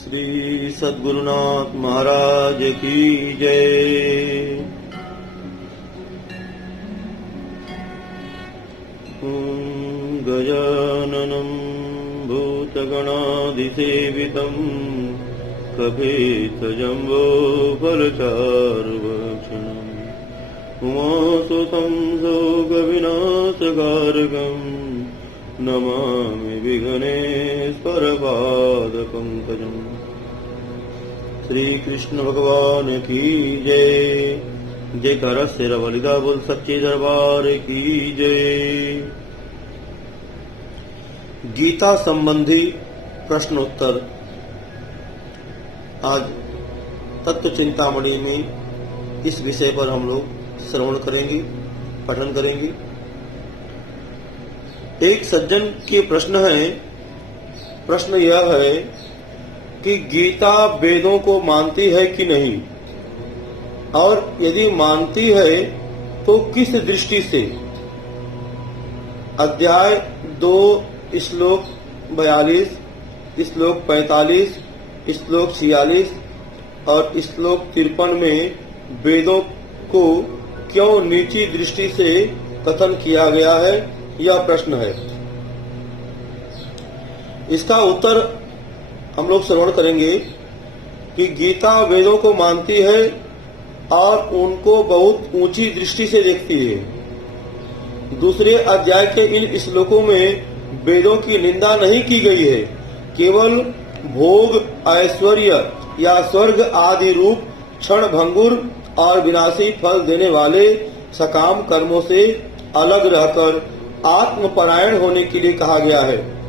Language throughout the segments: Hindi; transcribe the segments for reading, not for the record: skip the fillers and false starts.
श्री सद्गुरुनाथ महाराज की जय। गजाननं भूतगणाधिसेवितं कपित्थजम्बो फलचारुभक्षणम् उमासुतं शोकविनाशकारकम् नमामि विघ्नेश्वरपादपङ्कजम्। श्री कृष्ण भगवान की जय। जयकारा शेरा वालिदा बोल सच्चे दरबार की जय। गीता संबंधी प्रश्नोत्तर। आज तत्व चिंतामणि में इस विषय पर हम लोग श्रवण करेंगे, पठन करेंगे। एक सज्जन के प्रश्न है। प्रश्न यह है कि गीता वेदों को मानती है कि नहीं, और यदि मानती है तो किस दृष्टि से। अध्याय 2 श्लोक 42, श्लोक 45, श्लोक 46 और श्लोक 53 में वेदों को क्यों नीची दृष्टि से कथन किया गया है, यह प्रश्न है। इसका उत्तर हम लोग श्रवण करेंगे कि गीता वेदों को मानती है और उनको बहुत ऊंची दृष्टि से देखती है। दूसरे अध्याय के इन श्लोकों में वेदों की निंदा नहीं की गई है, केवल भोग, ऐश्वर्य या स्वर्ग आदि रूप क्षण भंगुर और विनाशी फल देने वाले सकाम कर्मों से अलग रहकर आत्मपरायण होने के लिए कहा गया है।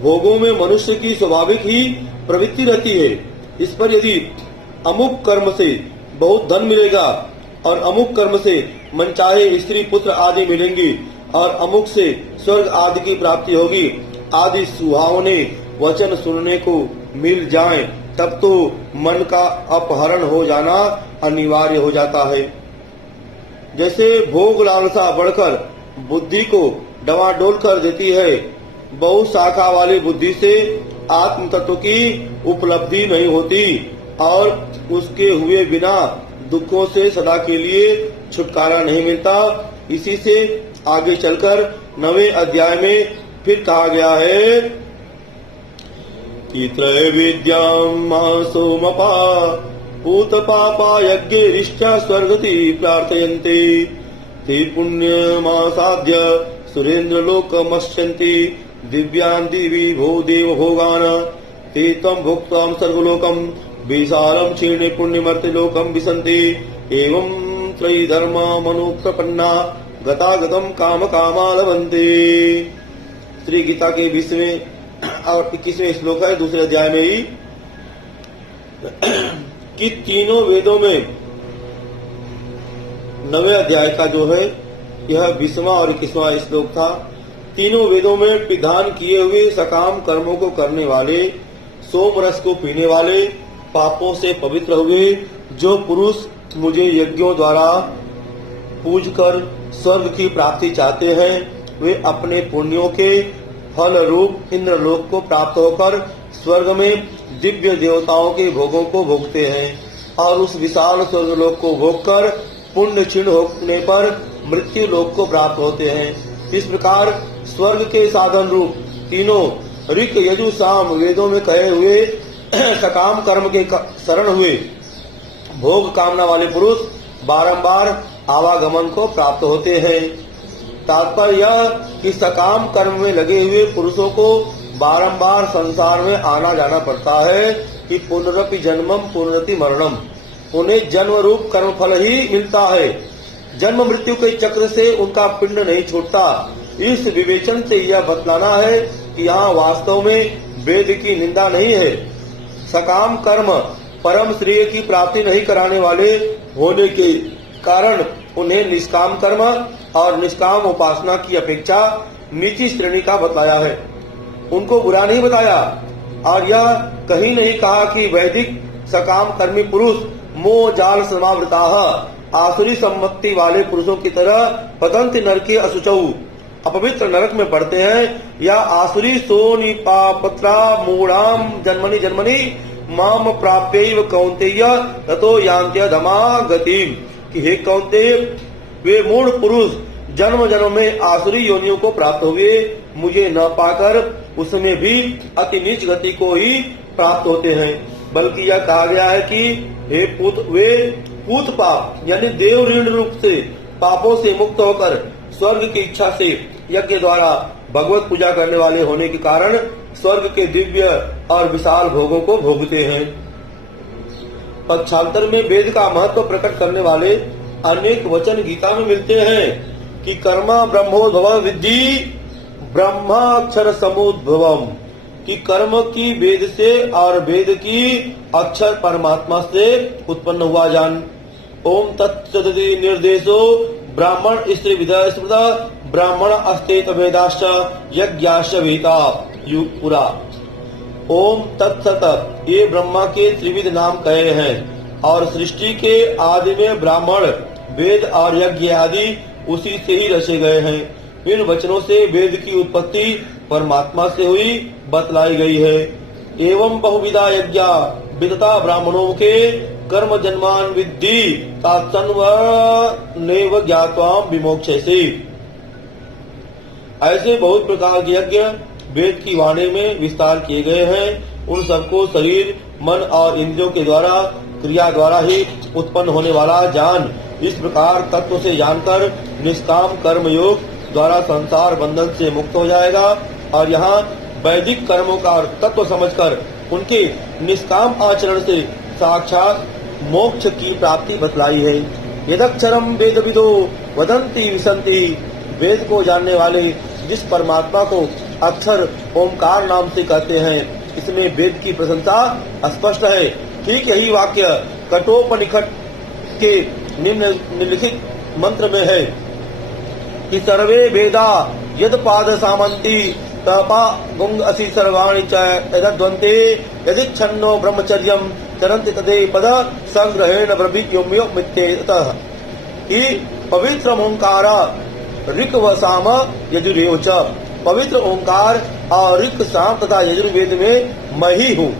भोगों में मनुष्य की स्वाभाविक ही प्रवृत्ति रहती है। इस पर यदि अमुक कर्म से बहुत धन मिलेगा और अमुक कर्म से मनचाहे स्त्री पुत्र आदि मिलेंगी और अमुक से स्वर्ग आदि की प्राप्ति होगी आदि सुहावने वचन सुनने को मिल जाएं, तब तो मन का अपहरण हो जाना अनिवार्य हो जाता है। जैसे भोग लालसा बढ़कर बुद्धि को डवाडोल कर देती है, बहु शाखा वाली बुद्धि से आत्म तत्व की उपलब्धि नहीं होती और उसके हुए बिना दुखों से सदा के लिए छुटकारा नहीं मिलता। इसी से आगे चलकर 9वें अध्याय में फिर कहा गया है कि त्रय विद्याम सोमपा पूत पापा यज्ञ रिष्टा स्वर्गति प्रार्थयन्ते ते पुण्यमासाद्य सुरेन्द्र लोकमश्यन्ति दिव्यान् दिवि भो देव भोगान ते तम भुक्तां सर्वलोकम विशालम क्षीणे पुण्यमर्त्य लोकम विसन्ति एवं त्रयी धर्मा मनुप्रपन्ना गतागतम काम कामालवन्ते। श्री गीता के 20वें और 21वें श्लोक है दूसरे अध्याय में ही कि तीनों वेदों में 9वें अध्याय का जो है यह 20वां और 21वां श्लोक था। तीनों वेदों में विधान किए हुए सकाम कर्मों को करने वाले, सोम रस को पीने वाले, पापों से पवित्र हुए जो पुरुष मुझे यज्ञों द्वारा पूजकर स्वर्ग की प्राप्ति चाहते हैं, वे अपने पुण्यों के फल रूप इंद्रलोक को प्राप्त होकर स्वर्ग में दिव्य देवताओं के भोगों को भोगते हैं और उस विशाल स्वर्गलोक को भोगकर पुण्य क्षीण होने पर मृत्यु लोक को प्राप्त होते हैं। इस प्रकार स्वर्ग के साधन रूप तीनों ऋक यजु साम वेदों में कहे हुए सकाम कर्म के शरण हुए भोग कामना वाले पुरुष बारंबार आवागमन को प्राप्त होते हैं। तात्पर्य यह कि सकाम कर्म में लगे हुए पुरुषों को बारंबार संसार में आना जाना पड़ता है कि पुनरपि जन्मम पुनरति मरणम, उन्हें जन्म रूप कर्म फल ही मिलता है। जन्म मृत्यु के चक्र से उनका पिंड नहीं छूटता। इस विवेचन से यह बतलाना है कि यहाँ वास्तव में वेद की निंदा नहीं है। सकाम कर्म परम श्रेय की प्राप्ति नहीं कराने वाले होने के कारण उन्हें निष्काम कर्म और निष्काम उपासना की अपेक्षा नीची श्रेणी का बतलाया है। उनको बुरा नहीं बताया और यह कहीं नहीं कहा कि वैदिक सकाम कर्मी पुरुष मोह जाल समावृता आसुरी सम्मति वाले पुरुषों की तरह पतंति नरके असुचौ अपवित्र नरक में पड़ते हैं, या आसुरी सोनिपापत्रा मूढ़ाम जन्मनि जन्मनि माम प्राप्यैव कौन्तेय ततो यान्त्यधमा गतिम। कि हे कौन्तेय, वे मूढ़ पुरुष जन्म जन्म में आसुरी योनियों को प्राप्त हुए, मुझे न पाकर उसमें भी अति नीच गति को ही प्राप्त होते हैं। बल्कि यह कहा गया है कि हे वे पूत पाप यानी देव ऋण रूप से पापों से मुक्त होकर स्वर्ग की इच्छा से यज्ञ द्वारा भगवत पूजा करने वाले होने के कारण स्वर्ग के दिव्य और विशाल भोगों को भोगते हैं। पक्षांतर में वेद का महत्व प्रकट करने वाले अनेक वचन गीता में मिलते हैं कि कर्मा ब्रह्मोद्भव विद्धि ब्रह्माक्षर समुद्भवम। कि कर्म की वेद से और वेद की अक्षर परमात्मा से उत्पन्न हुआ जान। ओम तत्सदिति निर्देशो ब्राह्मण स्त्री विधा स्मृता ब्राह्मण अस्तेत वेदाश्च यज्ञाश्च विहिता। युग पूरा। ओम तत्सत, ये ब्रह्मा के त्रिविध नाम कहे हैं और सृष्टि के आदि में ब्राह्मण वेद और यज्ञ आदि उसी से ही रचे गए हैं। इन वचनों से वेद की उत्पत्ति परमात्मा से हुई बतलाई गई है। एवं बहुविधा यज्ञ विदता ब्राह्मणों के कर्म जन्मान विद्धि तात्सन्वनेव ज्ञात्वाम विमोक्षसे। ऐसे बहुत प्रकार के यज्ञ वेद की वाणी में विस्तार किए गए हैं। उन सबको शरीर, मन और इंद्रियों के द्वारा क्रिया द्वारा ही उत्पन्न होने वाला जान। इस प्रकार तत्व से जानकर निष्काम कर्म योग द्वारा संसार बंधन से मुक्त हो जाएगा। और यहाँ वैदिक कर्मों का तत्व समझकर उनके निष्काम आचरण से साक्षात मोक्ष की प्राप्ति बतलाई है। यदक्षरम वेदविदो वदंती विसंति। वेद को जानने वाले जिस परमात्मा को अक्षर ओमकार नाम से कहते हैं, इसमें वेद की प्रशंसा स्पष्ट है। ठीक यही वाक्य कठोपनिषद के निम्नलिखित मंत्र में है कि सर्वे वेदा यद पाद सामंती तपा गुंग असि सर्वाणि च यदद्वन्ते यदिच्छन्नो ब्रह्मचर्यम चरन्ति तदे पद संग्रहेण ब्रह्मियोम्यो मित्येतः। कि पवित्र ओंकार ऋक व साम यजुर्वेद च। पवित्र ओंकार और ऋक, साम तथा यजुर्वेद में मैं ही हूँ।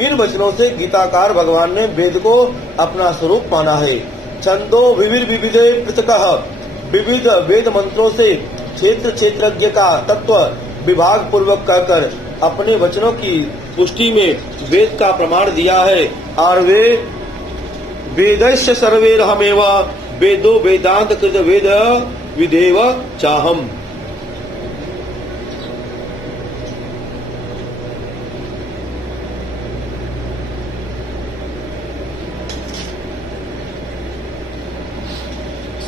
इन वचनों से गीताकार भगवान ने वेद को अपना स्वरूप माना है। छंदो विविध विविधे पृथकः। विविध वेद मंत्रों से क्षेत्र क्षेत्रज्ञ का तत्व विभाग पूर्वक कहकर अपने वचनों की पुष्टि में वेद का प्रमाण दिया है। और वे वेदस्य सर्वैरहमेव वेदो वेदांत कृत वेद विदेव चाहम।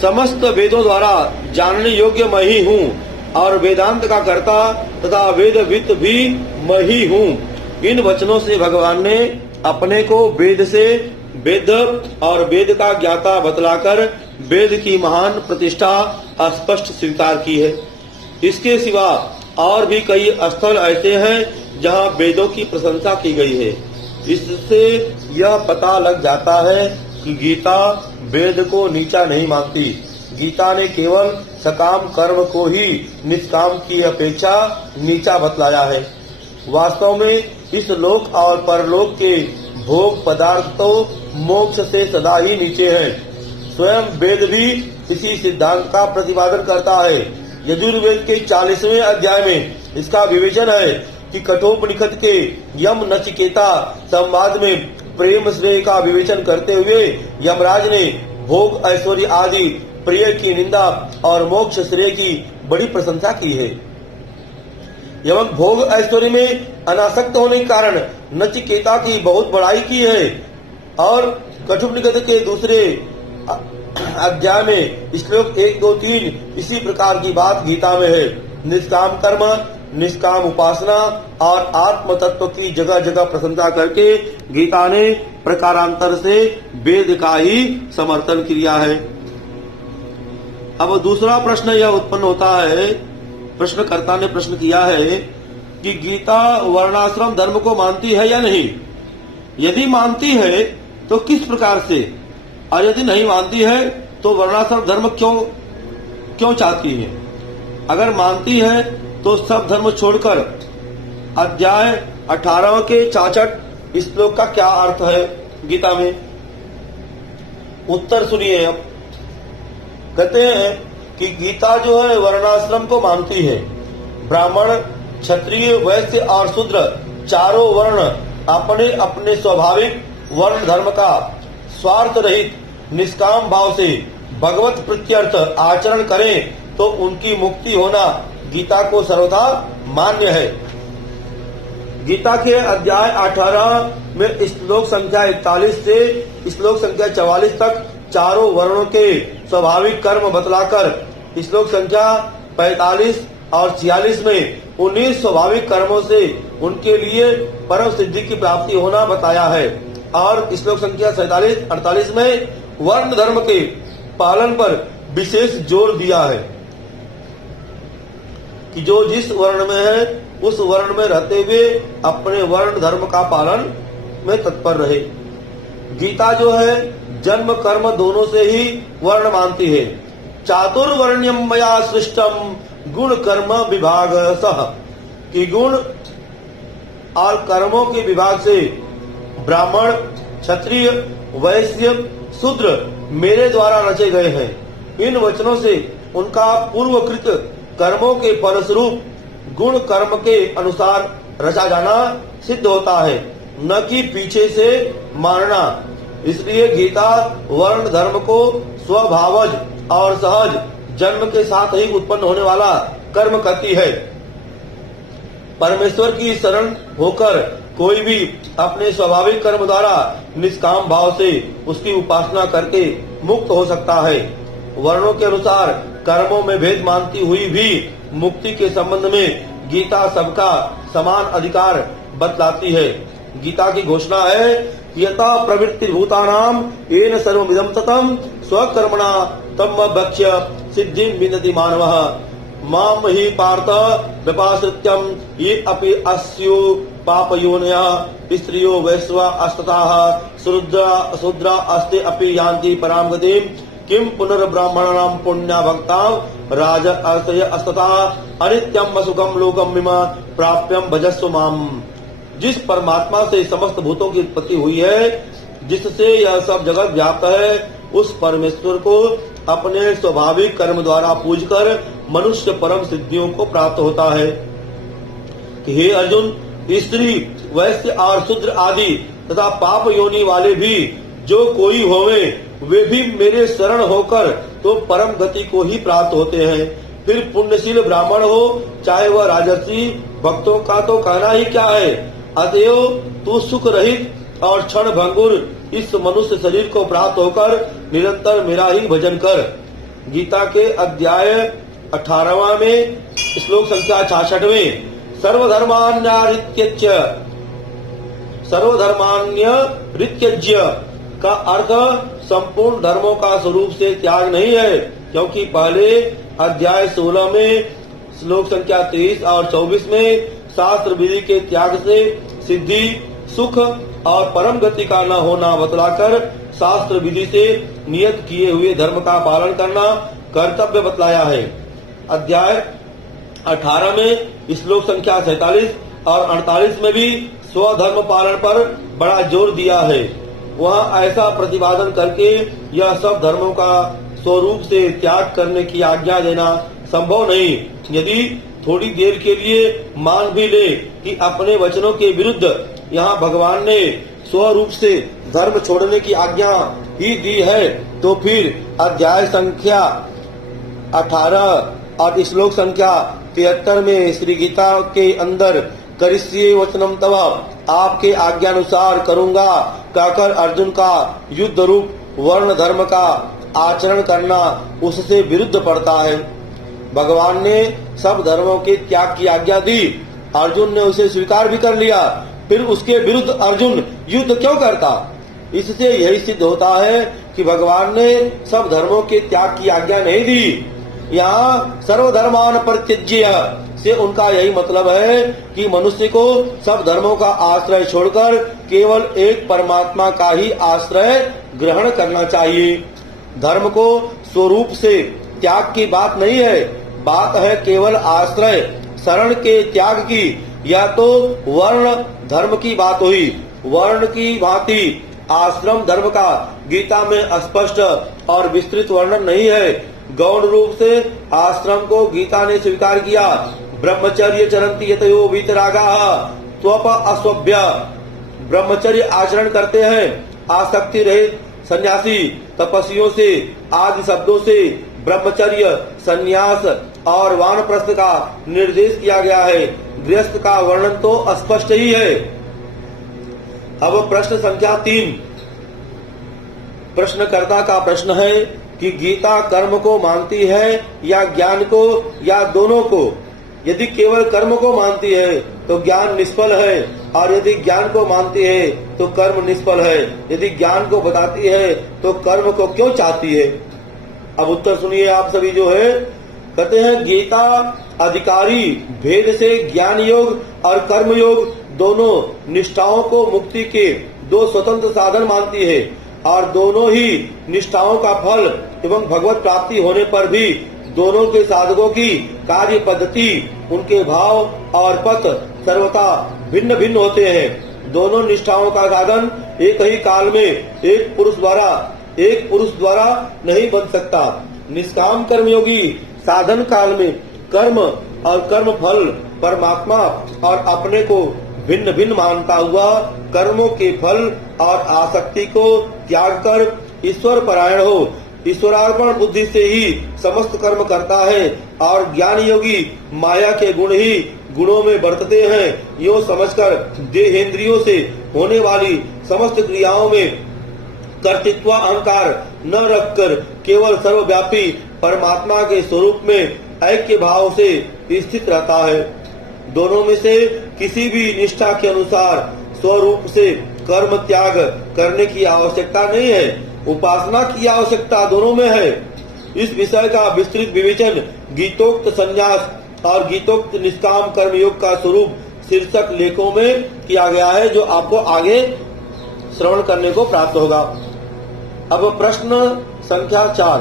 समस्त वेदों द्वारा जानने योग्य मैं ही हूँ और वेदांत का कर्ता तथा वेदविद भी मैं ही हूँ। इन वचनों से भगवान ने अपने को वेद से वेद और वेद का ज्ञाता बतलाकर वेद की महान प्रतिष्ठा स्पष्ट स्वीकार की है। इसके सिवा और भी कई स्थल ऐसे हैं जहाँ वेदों की प्रशंसा की गई है। इससे यह पता लग जाता है कि गीता वेद को नीचा नहीं मानती। गीता ने केवल सकाम कर्म को ही निष्काम की अपेक्षा नीचा बतलाया है। वास्तव में इस लोक और परलोक के भोग पदार्थ तो मोक्ष से सदा ही नीचे हैं। स्वयं वेद भी इसी सिद्धांत का प्रतिपादन करता है। यजुर्वेद के 40वें अध्याय में इसका विवेचन है कि कठोपनिषद के यम नचिकेता संवाद में प्रेम श्रेय का विवेचन करते हुए यमराज ने भोग ऐश्वर्य आदि प्रिय की निंदा और मोक्ष श्रेय की बड़ी प्रशंसा की है। एवं भोग ऐश्वर्य में अनासक्त होने के कारण नचिकेता की बहुत बड़ाई की है। और कठोपनिषद के दूसरे अध्याय में श्लोक 1, 2, 3 इसी प्रकार की बात गीता में है। निष्काम कर्म, निष्काम उपासना और आत्म तत्व की जगह जगह प्रशंसा करके गीता ने प्रकारांतर से वेद का ही समर्थन किया है। अब दूसरा प्रश्न यह उत्पन्न होता है, प्रश्नकर्ता ने प्रश्न किया है कि गीता वर्णाश्रम धर्म को मानती है या नहीं। यदि मानती है तो किस प्रकार से, और यदि नहीं मानती है तो वर्णाश्रम धर्म क्यों चाहती है। अगर मानती है तो सब धर्म छोड़कर अध्याय 18 के 66 इस श्लोक का क्या अर्थ है गीता में? उत्तर सुनिए। अब कहते हैं कि गीता जो है वर्णाश्रम को मानती है। ब्राह्मण, क्षत्रिय, वैश्य और शूद्र चारों वर्ण अपने अपने स्वाभाविक वर्ण धर्म का स्वार्थ रहित निष्काम भाव से भगवत प्रीत्यर्थ आचरण करें तो उनकी मुक्ति होना गीता को सर्वथा मान्य है। गीता के अध्याय 18 में श्लोक संख्या 41 से श्लोक संख्या 44 तक चारों वर्णों के स्वाभाविक कर्म बतलाकर श्लोक संख्या 45 और 46 में 19 स्वाभाविक कर्मों से उनके लिए परम सिद्धि की प्राप्ति होना बताया है और श्लोक संख्या 47-48 में वर्ण धर्म के पालन पर विशेष जोर दिया है कि जो जिस वर्ण में है उस वर्ण में रहते हुए अपने वर्ण धर्म का पालन में तत्पर रहे। गीता जो है जन्म कर्म दोनों से ही वर्ण मानती है। चातुर्वर्ण्यम मया सृष्टम गुण कर्म विभाग सह कि गुण और कर्मों के विभाग से ब्राह्मण, क्षत्रिय, वैश्य, शूद्र मेरे द्वारा रचे गए हैं। इन वचनों से उनका पूर्वकृत कर्मों के फलस्वरूप गुण कर्म के अनुसार रचा जाना सिद्ध होता है, न कि पीछे से मानना। इसलिए गीता वर्ण धर्म को स्वभावज और सहज जन्म के साथ ही उत्पन्न होने वाला कर्म कहती है। परमेश्वर की शरण होकर कोई भी अपने स्वाभाविक कर्म द्वारा निष्काम भाव से उसकी उपासना करके मुक्त हो सकता है। वर्णों के अनुसार कर्मों में भेद मानती हुई भी मुक्ति के संबंध में गीता सबका समान अधिकार बतलाती है। गीता की घोषणा है यथा प्रवृत्ति भूतानाम येन सर्वमिदं ततं स्वकर्मणा तम भक्ष्य सिद्धिं विन्दति मानवः माम हि पार्थ व्यपाश्रित्यं ये अपि अस्यो पापयोनयः स्त्रियो वैश्वा अस्तताः शूद्रा अस्ते अपि यान्ति परां गतिं किम पुनर्ब्राह्मणानां पुण्या भक्तां राज अर्थय अस्तता अनित्यम सुखम लोकम मिमा प्राप्यम भजस्व माम। जिस परमात्मा से समस्त भूतों की उत्पत्ति हुई है, जिससे यह सब जगत व्याप्त है, उस परमेश्वर को अपने स्वाभाविक कर्म द्वारा पूजकर मनुष्य परम सिद्धियों को प्राप्त होता है। कि हे अर्जुन, स्त्री, वैश्य और शूद्र आदि तथा पाप योनि वाले भी जो कोई होवे वे भी मेरे शरण होकर तो परम गति को ही प्राप्त होते हैं। फिर पुण्यशील ब्राह्मण हो चाहे वह राजर्षि, भक्तों का तो कहना ही क्या है। अतएव तू सुख रहित और क्षण भंगुर इस मनुष्य शरीर को प्राप्त होकर निरंतर मेरा ही भजन कर। गीता के अध्याय 18 में श्लोक संख्या 66 में सर्वधर्मान्यरित्यज्य का अर्थ संपूर्ण धर्मों का स्वरूप से त्याग नहीं है, क्योंकि पहले अध्याय 16 में श्लोक संख्या 23 और 24 में शास्त्र विधि के त्याग से सिद्धि, सुख और परम गति का न होना बतलाकर शास्त्र विधि से नियत किए हुए धर्म का पालन करना कर्तव्य बतलाया है। अध्याय 18 में श्लोक संख्या 47 और 48 में भी स्वधर्म पालन पर बड़ा जोर दिया है। वह ऐसा प्रतिपादन करके यह सब धर्मों का स्वरूप से त्याग करने की आज्ञा देना संभव नहीं। यदि थोड़ी देर के लिए मान भी ले कि अपने वचनों के विरुद्ध यहाँ भगवान ने स्वरूप से धर्म छोड़ने की आज्ञा ही दी है, तो फिर अध्याय संख्या 18 और श्लोक संख्या 73 में श्री गीता के अंदर करिष्ये वचनम तव आपके आज्ञानुसार करूंगा कहकर अर्जुन का युद्ध रूप वर्ण धर्म का आचरण करना उससे विरुद्ध पड़ता है। भगवान ने सब धर्मों के त्याग की आज्ञा दी, अर्जुन ने उसे स्वीकार भी कर लिया, फिर उसके विरुद्ध अर्जुन युद्ध क्यों करता? इससे यही सिद्ध होता है कि भगवान ने सब धर्मों के त्याग की आज्ञा नहीं दी। यहाँ सर्वधर्मान परित्यज्य से उनका यही मतलब है कि मनुष्य को सब धर्मों का आश्रय छोड़कर केवल एक परमात्मा का ही आश्रय ग्रहण करना चाहिए। धर्म को स्वरूप से त्याग की बात नहीं है, बात है केवल आश्रय शरण के त्याग की। या तो वर्ण धर्म की बात हुई, वर्ण की भांति आश्रम धर्म का गीता में स्पष्ट और विस्तृत वर्णन नहीं है। गौण रूप से आश्रम को गीता ने स्वीकार किया। ब्रह्मचर्य चरंती यतयो वीतरागा त्वप अस्वभ्य, ब्रह्मचर्य आचरण करते हैं आसक्ति रहित सन्यासी तपस्वियों से आदि शब्दों से ब्रह्मचर्य, संन्यास और वानप्रस्थ का निर्देश किया गया है। गृहस्थ का वर्णन तो स्पष्ट ही है। अब प्रश्न संख्या 3। प्रश्नकर्ता का प्रश्न है कि गीता कर्म को मानती है या ज्ञान को या दोनों को। यदि केवल कर्म को मानती है तो ज्ञान निष्फल है, और यदि ज्ञान को मानती है तो कर्म निष्फल है। यदि ज्ञान को बताती है तो कर्म को क्यों चाहती है? अब उत्तर सुनिए आप सभी। जो है कहते हैं गीता अधिकारी भेद से ज्ञान योग और कर्म योग दोनों निष्ठाओं को मुक्ति के दो स्वतंत्र साधन मानती है, और दोनों ही निष्ठाओं का फल एवं भगवत प्राप्ति होने पर भी दोनों के साधकों की कार्य पद्धति, उनके भाव और पथ सर्वथा भिन्न भिन्न होते हैं। दोनों निष्ठाओं का साधन एक ही काल में एक पुरुष द्वारा नहीं बन सकता। निष्काम कर्मयोगी साधन काल में कर्म और कर्म फल, परमात्मा और अपने को भिन्न भिन्न मानता हुआ कर्मों के फल और आसक्ति को त्याग कर ईश्वर परायण हो ईश्वरार्पण बुद्धि से ही समस्त कर्म करता है, और ज्ञान योगी माया के गुणों में बरतते हैं। यो समझकर देहेंद्रियों से होने वाली समस्त क्रियाओं में कर्तृत्व अहंकार न रखकर केवल सर्वव्यापी परमात्मा के स्वरूप में ऐक्य भाव से स्थित रहता है। दोनों में से किसी भी निष्ठा के अनुसार स्वरूप से कर्म त्याग करने की आवश्यकता नहीं है, उपासना की आवश्यकता दोनों में है। इस विषय का विस्तृत विवेचन गीतोक्त संन्यास और गीतोक्त निष्काम कर्मयोग का स्वरूप शीर्षक लेखों में किया गया है, जो आपको आगे श्रवण करने को प्राप्त होगा। अब प्रश्न संख्या 4।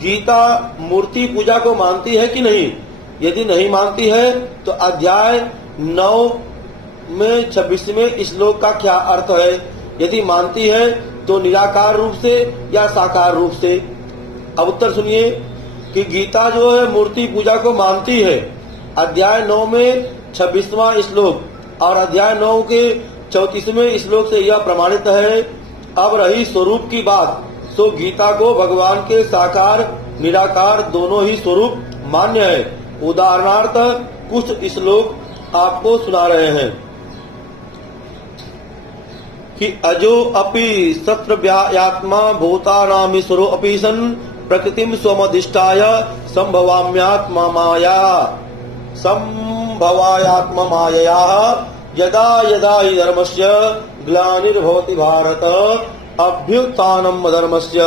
गीता मूर्ति पूजा को मानती है कि नहीं? यदि नहीं मानती है तो अध्याय 9 में 26वें श्लोक का क्या अर्थ है? यदि मानती है तो निराकार रूप से या साकार रूप से? अब उत्तर सुनिए कि गीता जो है मूर्ति पूजा को मानती है। अध्याय 9 में 26वां श्लोक और अध्याय 9 के 34वें श्लोक से यह प्रमाणित है। अब रही स्वरूप की बात, तो गीता को भगवान के साकार निराकार दोनों ही स्वरूप मान्य है। उदाहरणार्थ कुछ श्लोक आपको सुना रहे हैं कि अजो अपि सत्रव्यात्मा भूतानामीश्वरो अपि सन् प्रकृतिं स्वमधिष्ठाय संभवाम्यात्मा मायया यदा यदा हि धर्मस्य ग्लानिर्भवति भारत अभ्युत्थानम् अधर्मस्य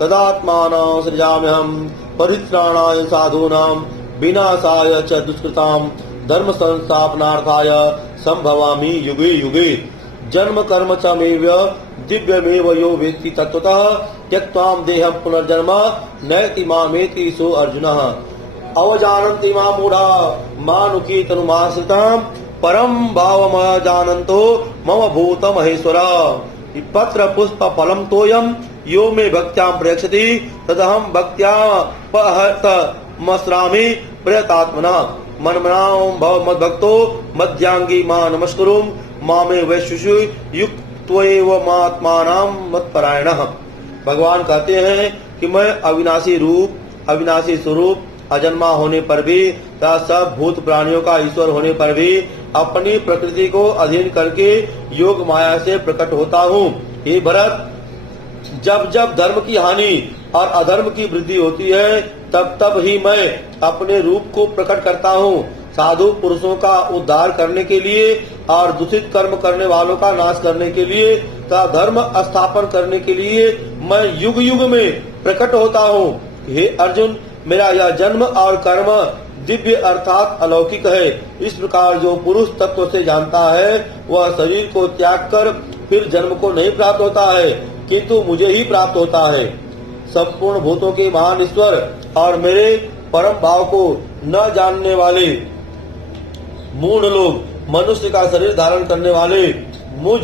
तदात्मानं सृजाम्यहम् परित्राणाय साधूनां विनाशाय च दुष्कृतां धर्म संस्थापनार्थाय संभवामि युगे युगे। जन्म कर्म च मेव दिव्यमेव यो वेत्ति तत्त्वतः त्यक्त्वां देहं पुनर्जन्म नैति मामेति सो अर्जुनः। अवजानन्ति मां मूढा मानुकी तनुमाश्रितां परम भावमजानन्तो मम भूत महेश्वर। पत्र पुष्प फलम तोयम यो मे भक्त्यां प्रयच्छति तदहं भक्त्या पहतमस्रामि प्रयतात्मना। मनमनां भव मद्भक्तो मध्यांगी मां नमस्कुरुं मामे वैश्युषु युक्त्वैव मात्मानां मत्परायणः। भगवान कहते हैं कि मैं अविनाशी रूप, अविनाशी स्वरूप, अजन्मा होने पर भी तथा सब भूत प्राणियों का ईश्वर होने पर भी अपनी प्रकृति को अधीन करके योग माया से प्रकट होता हूँ। हे भरत, जब जब धर्म की हानि और अधर्म की वृद्धि होती है तब तब ही मैं अपने रूप को प्रकट करता हूँ। साधु पुरुषों का उद्धार करने के लिए और दूषित कर्म करने वालों का नाश करने के लिए तथा धर्म स्थापन करने के लिए मैं युग युग में प्रकट होता हूँ। हे अर्जुन, मेरा यह जन्म और कर्म दिव्य अर्थात अलौकिक है। इस प्रकार जो पुरुष तत्व से जानता है वह शरीर को त्याग कर फिर जन्म को नहीं प्राप्त होता है, किंतु मुझे ही प्राप्त होता है। संपूर्ण भूतों के महान ईश्वर और मेरे परम भाव को न जानने वाले मूढ़ लोग मनुष्य का शरीर धारण करने वाले मुझ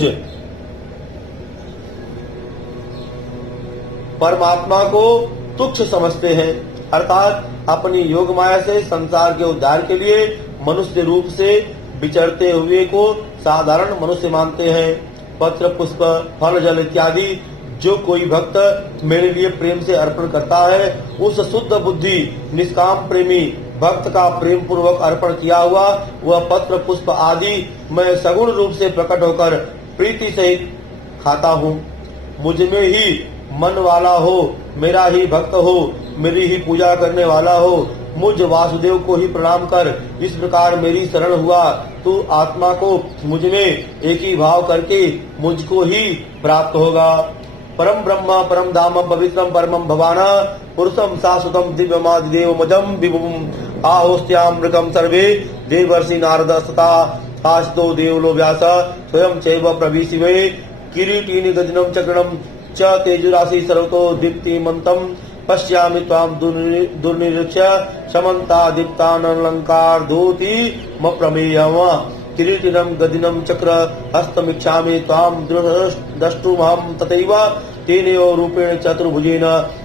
परमात्मा को तुच्छ समझते हैं, अर्थात अपनी योग माया से संसार के उद्धार के लिए मनुष्य रूप से विचरते हुए को साधारण मनुष्य मानते हैं। पत्र पुष्प फल जल इत्यादि जो कोई भक्त मेरे लिए प्रेम से अर्पण करता है, उस शुद्ध बुद्धि निष्काम प्रेमी भक्त का प्रेम पूर्वक अर्पण किया हुआ वह पत्र पुष्प आदि मैं सगुण रूप से प्रकट होकर प्रीति से खाता हूँ। मुझ में ही मन वाला हो, मेरा ही भक्त हो, मेरी ही पूजा करने वाला हो, मुझ वासुदेव को ही प्रणाम कर इस प्रकार मेरी शरण हुआ, तू आत्मा को मुझ में एक ही भाव करके मुझको ही प्राप्त होगा। परम ब्रह्म परम धाम पवित्रम परमम भवान पुरुषम शाश्वतम दिव्यमादिदेव मजम विभुम आहोस्त्यामृगम सर्वे देवर्षि नारद सता आस्तो देवलो व्यास स्वयं चैव प्रवीशिवे किरीटिनी गजनम चक्रणम च तेजुराशि सर्वतो दीप्तिमन्तम् पश्यामि त्वां दुर्निरीक्ष्य समन्ता दीप्तानलंकार धोति मप्रमेयम् किरीटिनं गदिनं चक्र हस्तमिच्छामि त्वां द्रष्टुमहं तथैव तेनैव रूपेण चतुर्भुजेन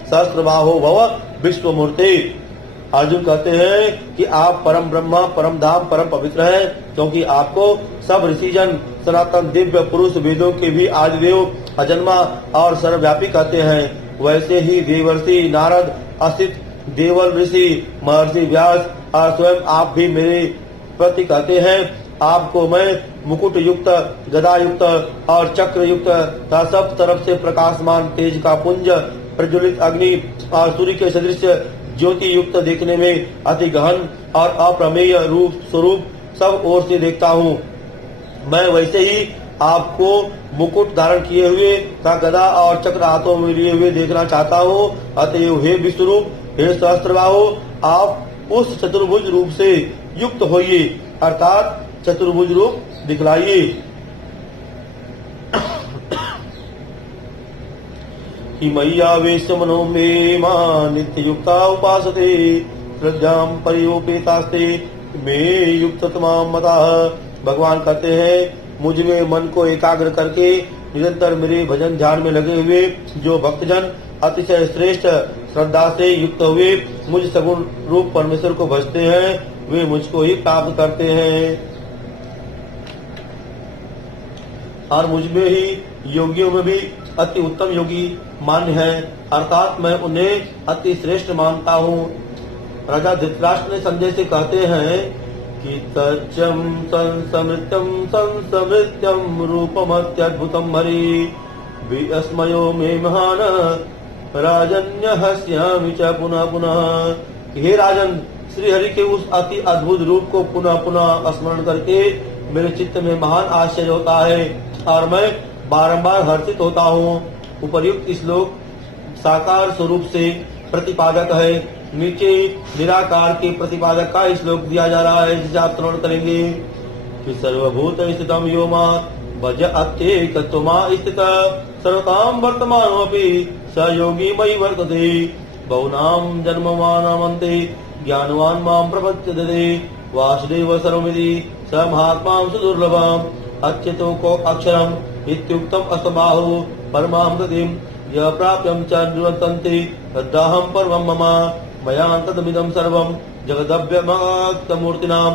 सहस्रबाहो भव विश्वमूर्ते। अर्जुन कहते हैं कि आप परम ब्रह्म परम धाम परम पवित्र हैं, क्योंकि आपको सब ऋषिजन सनातन दिव्य पुरुष वेदों के भी आदिदेव अजन्मा और सर्वव्यापी कहते हैं। वैसे ही देवर्षि नारद असित देवल ऋषि महर्षि व्यास और स्वयं आप भी मेरे प्रति कहते हैं। आपको मैं मुकुट युक्त गदा युक्त और चक्र युक्त तथा सब तरफ से प्रकाशमान तेज का पुंज प्रज्वलित अग्नि और सूर्य के सदृश ज्योति युक्त देखने में अति गहन और अप्रमेय रूप स्वरूप सब ओर से देखता हूँ। मैं वैसे ही आपको मुकुट धारण किए हुए तथा गदा और चक्र हाथों में लिए हुए देखना चाहता हूँ। अतएव हे विश्वरूप, हे सहस्त्रबाहो, आप उस चतुर्भुज रूप से युक्त होइए, अर्थात चतुर्भुज रूप दिखलाइए। कि मय्यावेश मनो मे मां नित्य युक्ता उपासते श्रद्धां परियोपेतास्ते मे युक्त तमाम मतः। भगवान कहते हैं, मुझ में मन को एकाग्र करके निरंतर मेरे भजन ध्यान में लगे हुए जो भक्तजन अतिशय श्रेष्ठ श्रद्धा से युक्त हुए मुझ सगुण रूप परमेश्वर को भजते हैं, वे मुझको ही प्राप्त करते हैं। और मुझ में ही योगियों में भी अति उत्तम योगी मान्य है, अर्थात मैं उन्हें अति श्रेष्ठ मानता हूँ। राजा धृतराष्ट्र ने संजय से कहते हैं कि तच्चम संसमृत्यम रूपमत्यद्भुतम हरि विस्मयो मे महान राजन्य हस्यामि च पुनः पुनः। हे राजन, श्री हरि के उस अति अद्भुत रूप को पुनः पुनः स्मरण करके मेरे चित्त में महान आश्चर्य होता है और मैं बारंबार हर्षित होता हूँ। उपर्युक्त श्लोक साकार स्वरूप से प्रतिपादक है। नीचे निराकार के प्रतिपादक का श्लोक दिया जा रहा है, जिसे आप श्रवण करेंगे कि सर्वभूत स्थितम यो मां भज अत्येकत्वमा स्थित सर्वतां वर्तमानमपि स योगी मयि वर्तते बहुनां जन्ममानमन्ते ज्ञानवान् मां प्रपद्यते वासुदेव सर्वमिति स महात्मां सुदुर्लभम् अच्युतो को अक्षरम् इत्युक्तम् असबाहु परमां गतिं यः प्राप्यं च निवर्तन्ते तदाहं परमं मम मया तदमिदं सर्वं जगदव्यक्तमूर्तिनां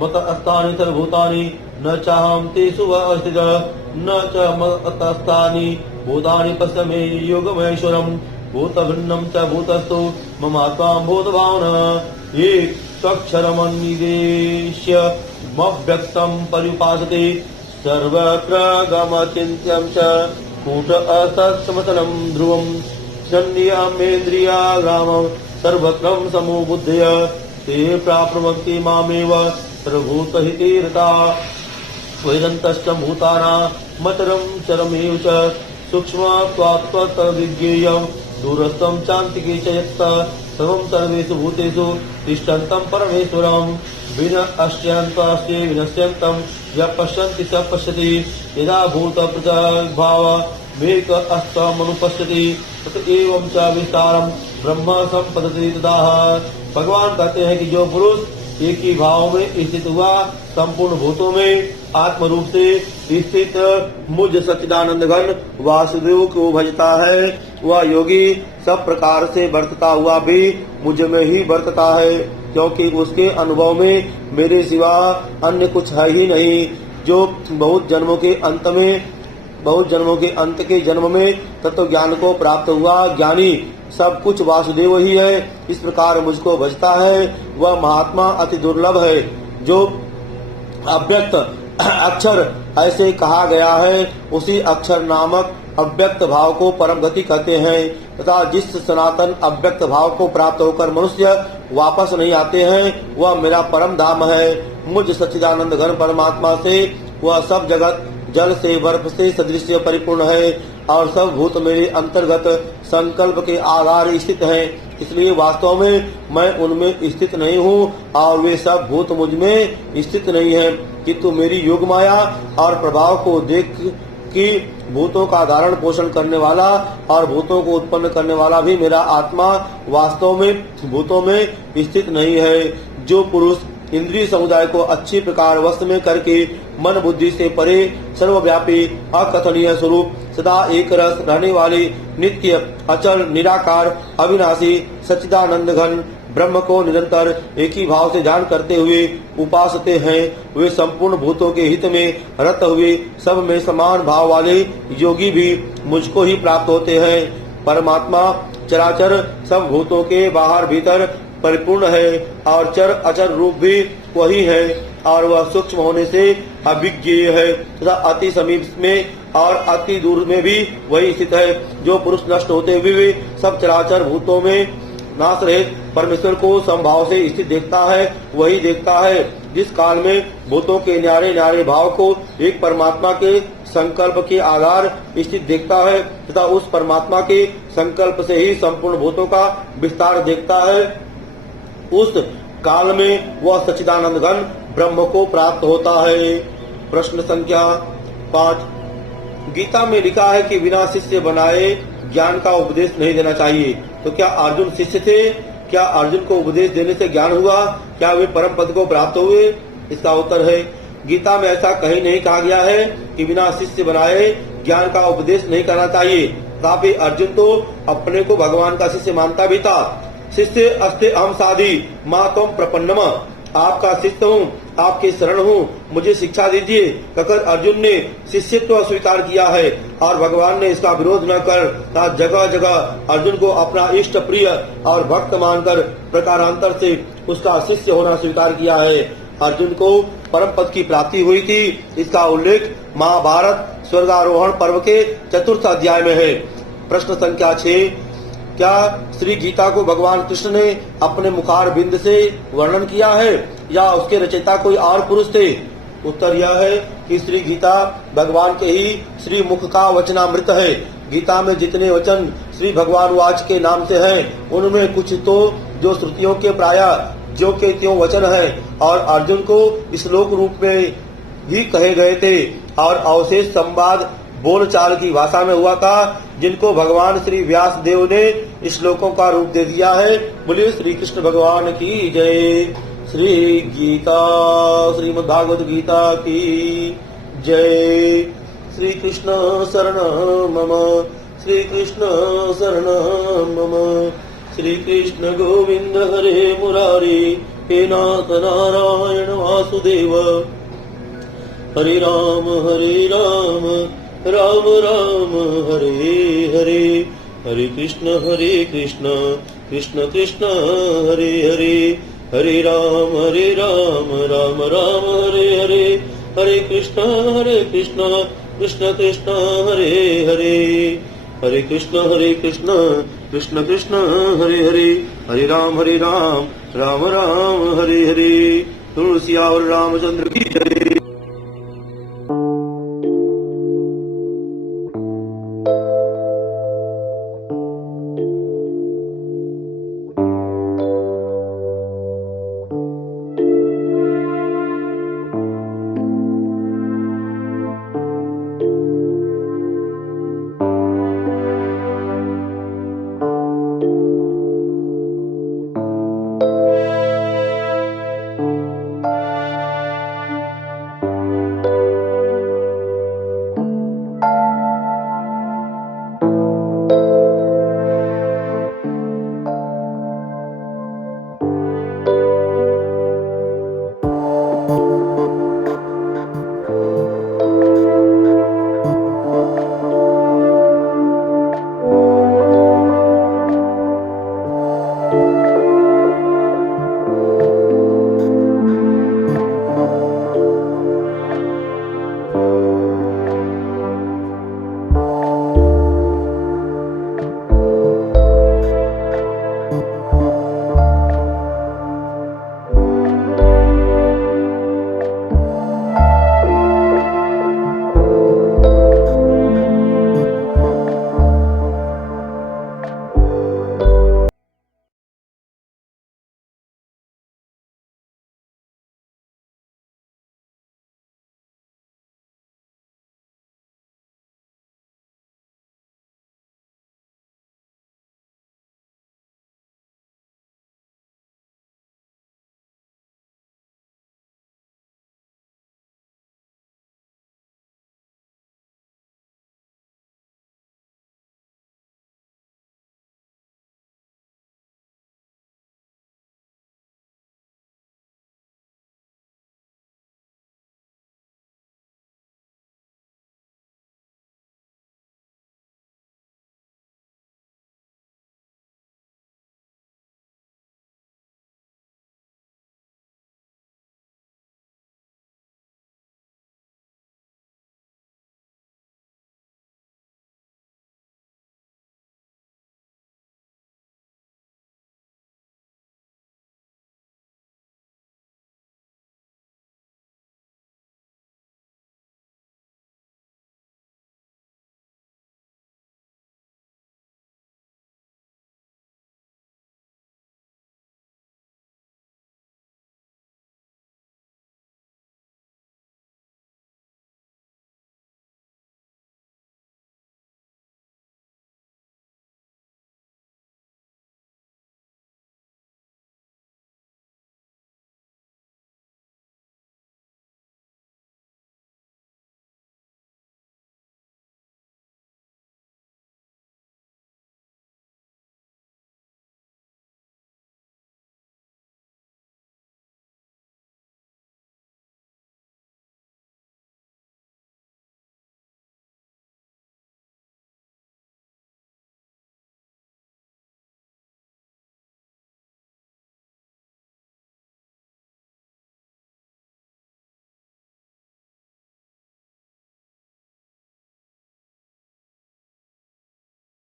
मतस्थानि सर्वभूतानि न चाहं तेषु अवस्थितः न च मतस्थानि भूतानि पश्य मे योगमहेश्वरम् भूतभिन्नं च भूतस्थो ममात्मा भूतभावनः ये त्वक्षरमन्निदेश्य मव्यक्तं पर्युपासते सर्वत्र गमचिन्त्यं च कूट असत्समतलं ध्रुवं चन्द्रियामेन्द्रियाग्रामं सर्वत्रं समुबुद्धय ते प्राप्नुवन्ति मामेव सर्वभूतहिते रताः वेदन्तश्च भूतानामचरं चरमेव च सूक्ष्मत्वात्तद्विज्ञेयं दूरस्थं चान्तिके च यत् सर्वं सर्वेषु भूतेषु तिष्ठन्तं परमेश्वरं विनश्यन्त्वास्ते विनश्यन्तं यः पश्यन्ति स पश्यति यदा भूतपृथग्भावमेक अस्तमनुपश्यति तत एवं च विस्तारं ब्रह्म संपदति तदाह। भगवान कहते हैं कि जो पुरुष एक ही भाव में स्थित हुआ संपूर्ण भूतों में आत्म रूप से स्थित मुझ सच्चिदानंद घन वासुदेव को भजता है, वह योगी सब प्रकार से बरतता हुआ भी मुझ में ही बरतता है, क्योंकि उसके अनुभव में मेरे सिवा अन्य कुछ है ही नहीं। जो बहुत जन्मों के अंत के जन्म में तत्व ज्ञान को प्राप्त हुआ ज्ञानी सब कुछ वासुदेव ही है, इस प्रकार मुझको भजता है, वह महात्मा अति दुर्लभ है। जो अव्यक्त अक्षर ऐसे कहा गया है, उसी अक्षर नामक अव्यक्त भाव को परम गति कहते हैं, तथा जिस सनातन अव्यक्त भाव को प्राप्त होकर मनुष्य वापस नहीं आते हैं, वह मेरा परम धाम है। मुझ सच्चिदानंद घन परमात्मा से वह सब जगत जल से बर्फ से सदृश परिपूर्ण है, और सब भूत मेरे अंतर्गत संकल्प के आधार स्थित हैं। इसलिए वास्तव में मैं उनमें स्थित नहीं हूँ, और वे सब भूत मुझ में स्थित नहीं है, किंतु मेरी योग माया और प्रभाव को देख कि भूतों का धारण पोषण करने वाला और भूतों को उत्पन्न करने वाला भी मेरा आत्मा वास्तव में भूतों में स्थित नहीं है। जो पुरुष इंद्रिय समुदाय को अच्छी प्रकार वश में करके मन बुद्धि से परे सर्वव्यापी अकथनीय स्वरूप सदा एक रस रहने वाली नित्य अचल निराकार अविनाशी सच्चिदानंद घन ब्रह्म को निरंतर एक ही भाव से जान करते हुए उपासते हैं, वे संपूर्ण भूतों के हित में रत हुए सब में समान भाव वाले योगी भी मुझको ही प्राप्त होते हैं। परमात्मा चराचर सब भूतों के बाहर भीतर परिपूर्ण है, और चर अचर रूप भी वही है, और वह सूक्ष्म होने से अभिज्ञेय है तथा अति समीप में और अति दूर में भी वही स्थित है। जो पुरुष नष्ट होते हुए भी सब चराचर भूतों में नाश रहित परमेश्वर को समभाव से स्थित देखता है, वही देखता है। जिस काल में भूतों के न्यारे न्यारे भाव को एक परमात्मा के संकल्प के आधार स्थित देखता है, तथा उस परमात्मा के संकल्प से ही संपूर्ण भूतों का विस्तार देखता है, उस काल में वह सच्चिदानंद घन ब्रह्म को प्राप्त होता है। प्रश्न संख्या 5। गीता में लिखा है कि बिना शिष्य बनाए ज्ञान का उपदेश नहीं देना चाहिए, तो क्या अर्जुन शिष्य थे? क्या अर्जुन को उपदेश देने से ज्ञान हुआ? क्या वे परम पद को प्राप्त हुए? इसका उत्तर है, गीता में ऐसा कहीं नहीं कहा गया है कि बिना शिष्य बनाए ज्ञान का उपदेश नहीं करना चाहिए। तथापि अर्जुन तो अपने को भगवान का शिष्य मानता भी था। शिष्य अस्ते अहम साधी माँ तुम प्रपन्नम, आपका शिष्य हूँ, आपके शरण हूँ, मुझे शिक्षा दीजिए कहकर अर्जुन ने शिष्यत्व स्वीकार किया है, और भगवान ने इसका विरोध न कर जगह जगह अर्जुन को अपना इष्ट प्रिय और भक्त मानकर प्रकारांतर से उसका शिष्य होना स्वीकार किया है। अर्जुन को परम पद की प्राप्ति हुई थी, इसका उल्लेख महाभारत स्वर्गारोहण पर्व के 4th अध्याय में है। प्रश्न संख्या 6। क्या श्री गीता को भगवान कृष्ण ने अपने मुखार बिंद से वर्णन किया है, या उसके रचयिता कोई और पुरुष थे? उत्तर यह है कि श्री गीता भगवान के ही श्री मुख का वचनामृत है। गीता में जितने वचन श्री भगवान वाच के नाम से हैं, उनमें कुछ तो जो श्रुतियों के प्राय जो के त्यों वचन है, और अर्जुन को श्लोक रूप में ही कहे गए थे, और अवशेष संवाद बोलचाल की भाषा में हुआ था, जिनको भगवान श्री व्यास देव ने श्लोकों का रूप दे दिया है। बोलिए श्री कृष्ण भगवान की जय। श्री गीता श्रीमद्भागवत गीता की जय। श्री कृष्ण शरण मम, श्री कृष्ण शरण मम, श्री कृष्ण गोविंद हरे मुरारी, हे नाथ नारायण वासुदेव, हरे राम राम राम हरे हरे, हरे कृष्ण कृष्ण कृष्ण हरे हरे, हरे राम राम राम हरे हरे, हरे कृष्ण कृष्ण कृष्ण हरे हरे, हरे कृष्ण कृष्ण कृष्ण हरे हरे, हरे राम राम राम हरे हरे। तुलसी और रामचंद्र की जय।